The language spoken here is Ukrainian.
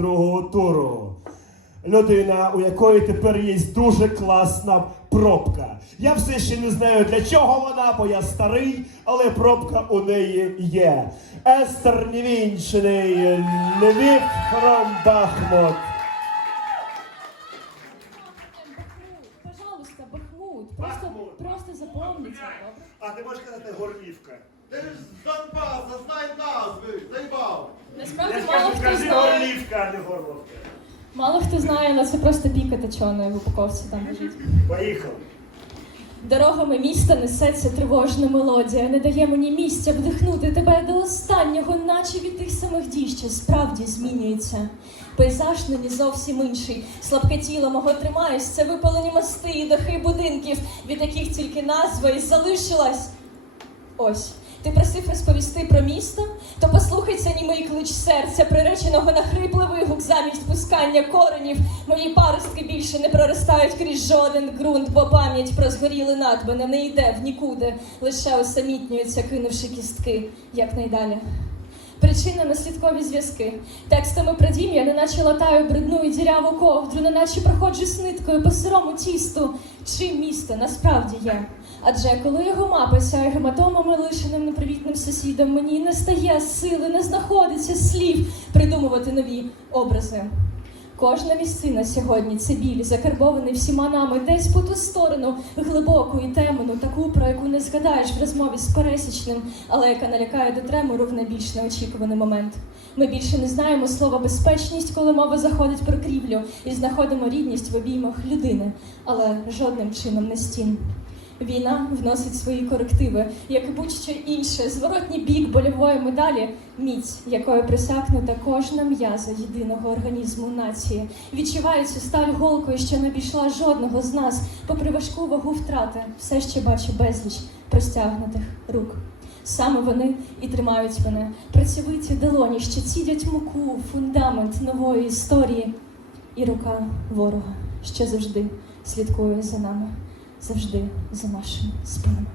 другого туру. Людина, у якої тепер є дуже класна пробка. Я все ще не знаю для чого вона, бо я старий, але пробка у неї є. Естер Невінчений, Львів from Бахмут. Пожалуйста, Бахмут. Просто, Бахмут. просто запомните. А ти можеш казати Горлівка? Ти ж з Донбаса, знай назви. Насправді мало хто знає. Горлівка, а не Горловка. Мало хто знає, але це просто піка точона в упаковці там лежить. Поїхали. Дорогами міста несеться тривожна мелодія, не дає мені місця вдихнути тебе до останнього, наче від тих самих дій, що справді змінюється. Пейзаж нині зовсім інший. Слабке тіло мого тримаюсь, це випалені мости і дахи будинків, від яких тільки назва і залишилась. Ось. Ти просив розповісти про місто, то послухайся, німий клич серця, приреченого на хриплий вигук замість пускання коренів. Мої паростки більше не проростають крізь жоден ґрунт, бо пам'ять про згоріли надбане не йде в нікуди, лише осамітнюється, кинувши кістки, як найдалі. Причина наслідкові зв'язки. Текстами про я неначе латаю брудну і діряву ковдру, неначе проходжу з ниткою по сирому тісту. Чим місто насправді є? Адже коли його мапа сяє гематомами, лишеним непривітним сусідом, мені не стає сили, не знаходиться слів придумувати нові образи. Кожна місцина сьогодні це біль, закарбований всіма нами десь по ту сторону, глибоку і темну, таку, про яку не згадаєш в розмові з пересічним, але яка налякає до тремору в найбільш неочікуваний момент. Ми більше не знаємо слова безпечність, коли мова заходить про крівлю, і знаходимо рідність в обіймах людини, але жодним чином не стін. Війна вносить свої корективи, як і будь-що інше, зворотній бік больової медалі, міць, якою присякнута кожна м'яза єдиного організму нації. Відчуває цю сталь голкою, що не обійшла жодного з нас, попри важку вагу втрати, все ще бачу безліч простягнутих рук. Саме вони і тримають мене, працьовиті долоні, що цідять муку, фундамент нової історії, і рука ворога, що завжди слідкує за нами завжди за нашими спинами.